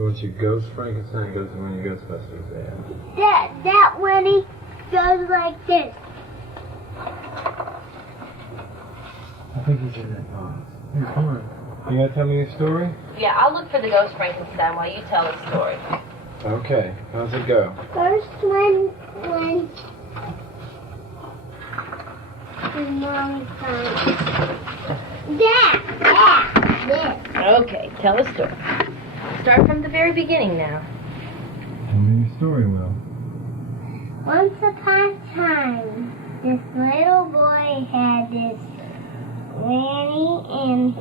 So what's your ghost Frankenstein goes to one of your Ghostbusters there? That when he goes like this. I think he's in that box. Hey, come on. You gonna tell me a story? Yeah, I'll look for the ghost Frankenstein while you tell the story. Okay. How's it go? First when Mommy finds this. Okay, tell a story. Start from the very beginning now. Tell me your story, Will. Once upon a time, this little boy had this granny and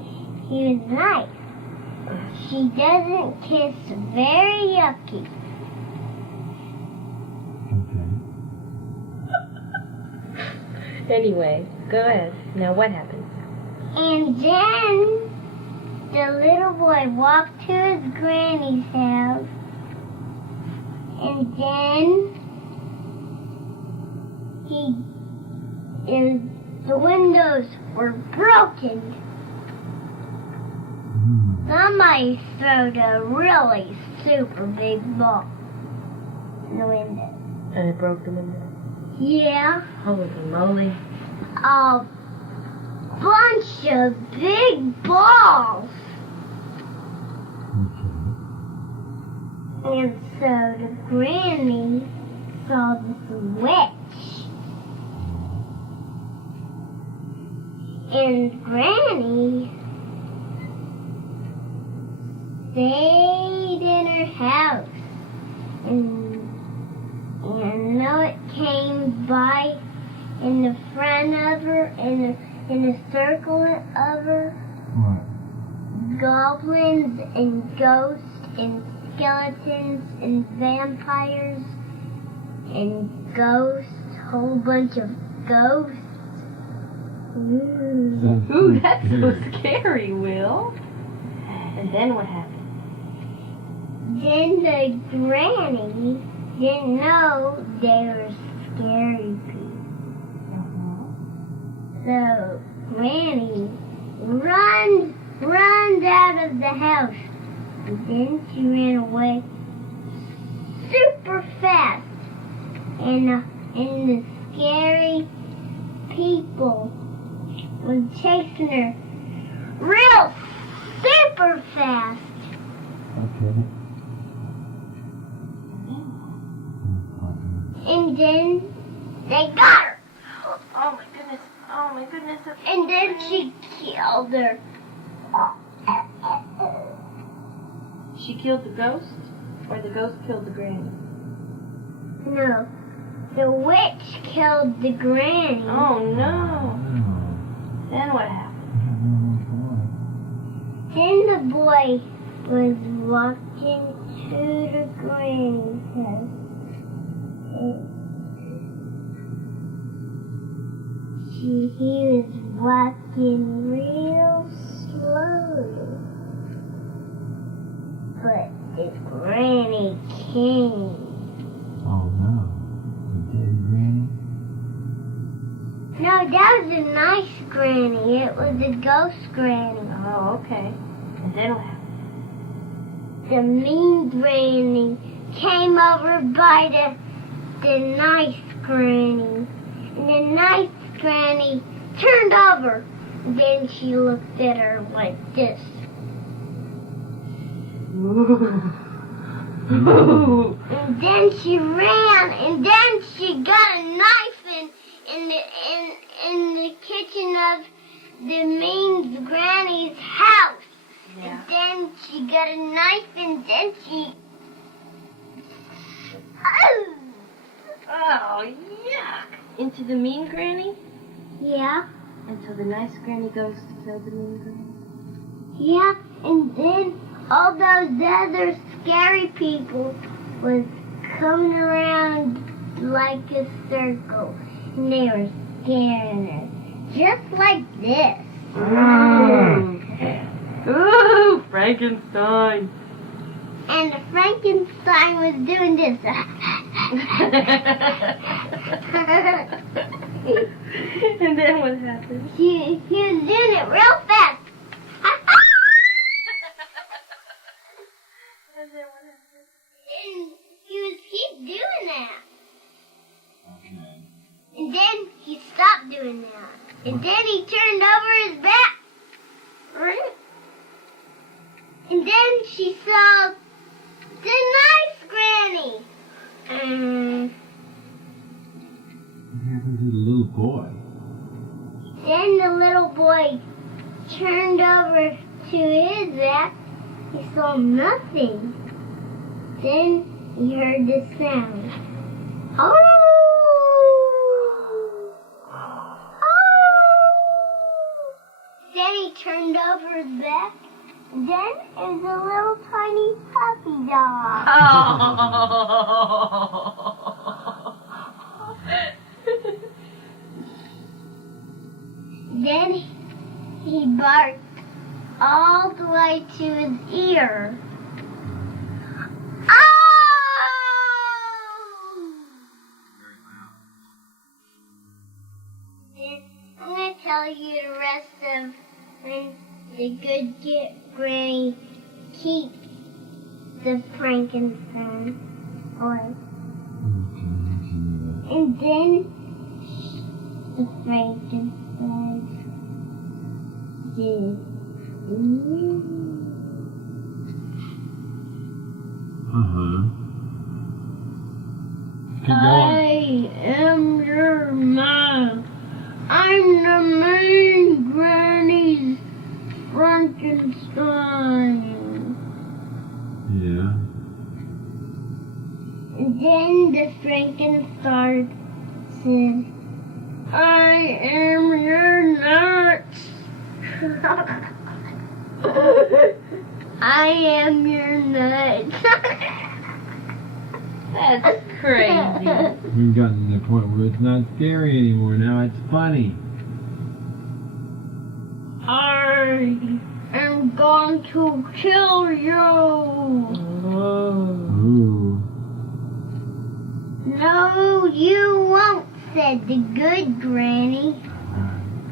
he was nice. She doesn't kiss, very yucky. Okay. Anyway, go ahead. Now what happens? And then the little boy walked to his granny's house, and then the windows were broken. Somebody throwed a really super big ball in the window. And it broke the window? Yeah. Holy moly. A bunch of big balls. And so the granny saw this witch. And Granny stayed in her house. And Noah came by in the front of her, in the circle of her. What? Goblins and ghosts and skeletons and vampires and ghosts, whole bunch of ghosts. Ooh, that's so scary, Will. And then what happened? Then the granny didn't know they were scary people. So Granny runs out of the house. And then she ran away super fast. And the scary people were chasing her real super fast. Okay. And then they got her. Oh my goodness. Oh my goodness. And then she killed her. She killed the ghost? Or the ghost killed the granny? No. The witch killed the granny. Oh no. Then what happened? Then the boy was walking to the granny's house. He was walking real slowly. But the granny came. Oh no. The dead granny? No, that was a nice granny. It was a ghost granny. Oh, okay. And then what happened? The mean granny came over by the nice granny. And the nice granny turned over. Then she looked at her like this. And then she ran, and then she got a knife in the kitchen of the mean granny's house. Yeah. And then she got a knife, and then she... Oh, yuck. Into the mean granny? Yeah, Until the nice granny ghost killed the mean granny? yeah, and then all those other scary people was coming around like a circle, and they were scaring her, just like this. Ooh, Frankenstein. And the Frankenstein was doing this. And then what happened? He was doing it real fast. And then what doing that. And then he turned over his back. And then she saw the nice granny. What happened to the little boy? Then the little boy turned over to his back. He saw nothing. Then he heard the sound. Oh! Then he turned over his back. Then it was a little tiny puppy dog. Then he barked all the way to his ear. Oh! Then I'm going to tell you the rest of when the good granny keeps the Frankenstein toy. And then the Frankenstein did. Keep going. I am your man. I'm the main granny's Frankenstein. Yeah. And then the Frankenstein said, I am your nuts. I am your nuts. That's crazy. We've gotten to the point where it's not scary anymore. Now it's funny. I am going to kill you. Ooh. No, you won't, said the good granny.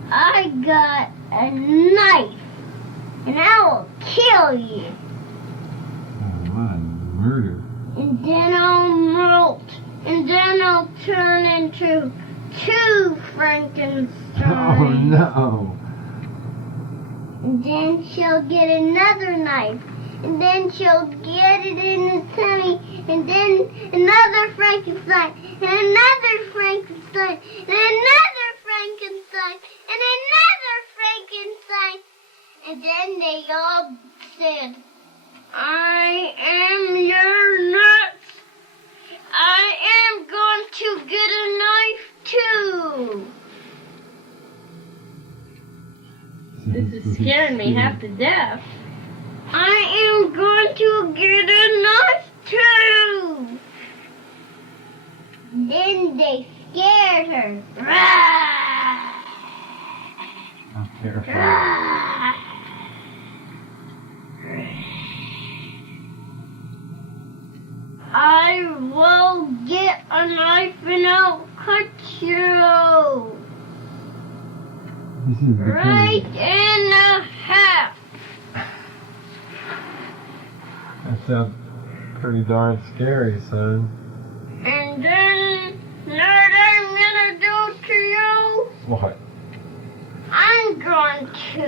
I got a knife, and I will kill you. Oh, what a murder. And then I'll melt, and then I'll turn into 2 Frankensteins. Oh, no. And then she'll get another knife. And then she'll get it in the tummy. And then another Frankenstein. And another Frankenstein. And another Frankenstein. And another Frankenstein. And then they all said, I am your nuts. I am going to get a knife too. This is scaring me half to death. I am going to get a knife too. Then they scared her. How terrifying. I will get a knife and I'll cut you This is right becoming... in half. That sounds pretty darn scary, son. And then, know what I'm gonna do to you? What? I'm going to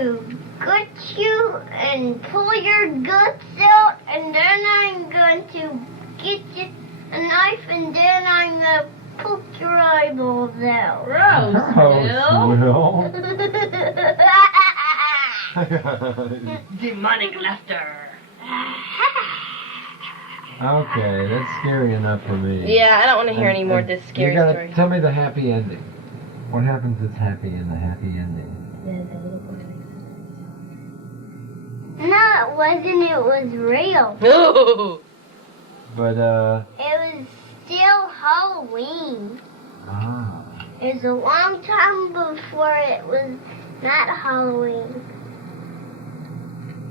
gut you and pull your guts out, and then I'm going to get you a knife, and then I'm going to poke your eyeballs out. Will. Demonic laughter. Okay, that's scary enough for me. Yeah, I don't want to hear any more of this scary you gotta story. Tell me the happy ending. What happens that's happy in the happy ending? No, it wasn't. It was real. Ooh. But, It was still Halloween. ah. It was a long time before it was not Halloween.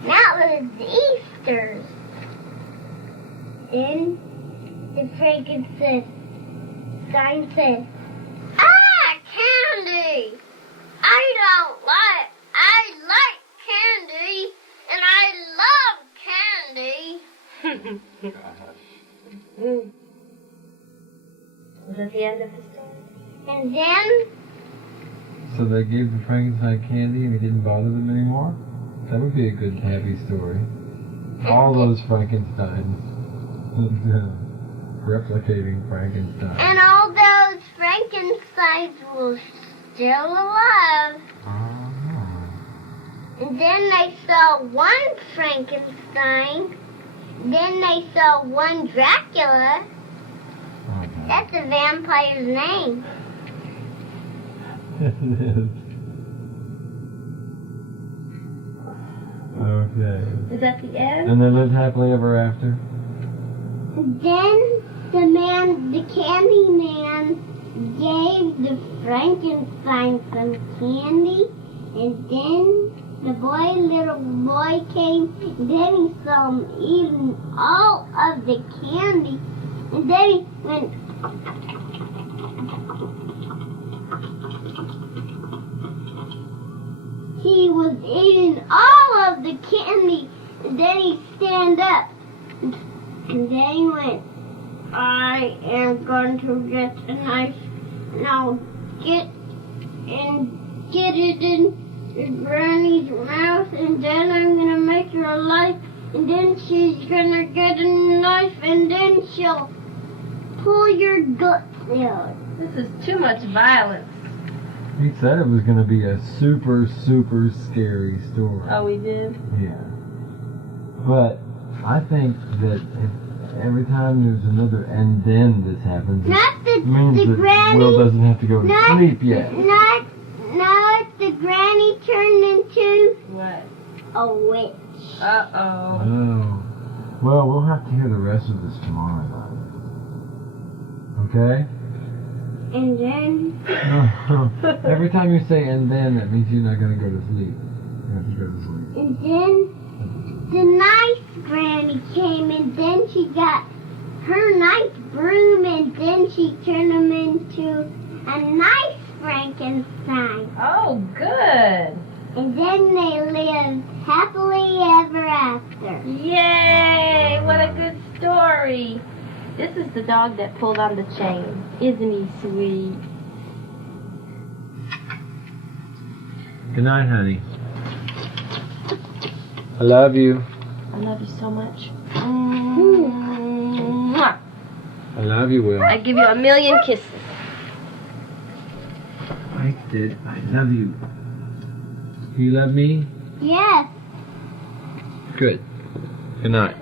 That was Easter. Then the Frankenstein said, candy! I like candy, and I love candy. Was that the end of the story? And then so they gave the Frankenstein candy and he didn't bother them anymore? That would be a good, happy story. All those Frankensteins. Replicating Frankenstein. And all those Frankensteins were still alive. And then they saw one Frankenstein. Then they saw one Dracula. That's a vampire's name. It is. Okay. Is that the end? And they lived happily ever after? Then the candy man, gave the Frankenstein some candy, and then little boy came, and then he saw him eating all of the candy, and then he went, he was eating all of the candy, and then he stand up, and then he went, I am going to get a knife, and I'll get it in Granny's mouth, and then I'm going to make her alive, and then she's going to get a knife, and then she'll pull your guts out. This is too much violence. He said it was going to be a super, super scary story. Oh, we did? Yeah. But I think that if every time there's another and then this happens, Not it means the that granny. Will doesn't have to go to sleep yet. Not the granny turned into What? a witch. Uh-oh. Oh. Well, we'll have to hear the rest of this tomorrow night. Okay? And then Every time you say and then, that means you're not going to go to sleep. You have to go to sleep. And then the nice granny came, and then she got her nice broom, and then she turned him into a nice Frankenstein. Oh, good. And then they lived happily ever after. Yay! What a good story. This is the dog that pulled on the chain. Isn't he sweet? Good night, honey. I love you. I love you so much. Mwah. I love you, Will. I give you a million kisses. I did. I love you. You love me? Yes. Good. Good night.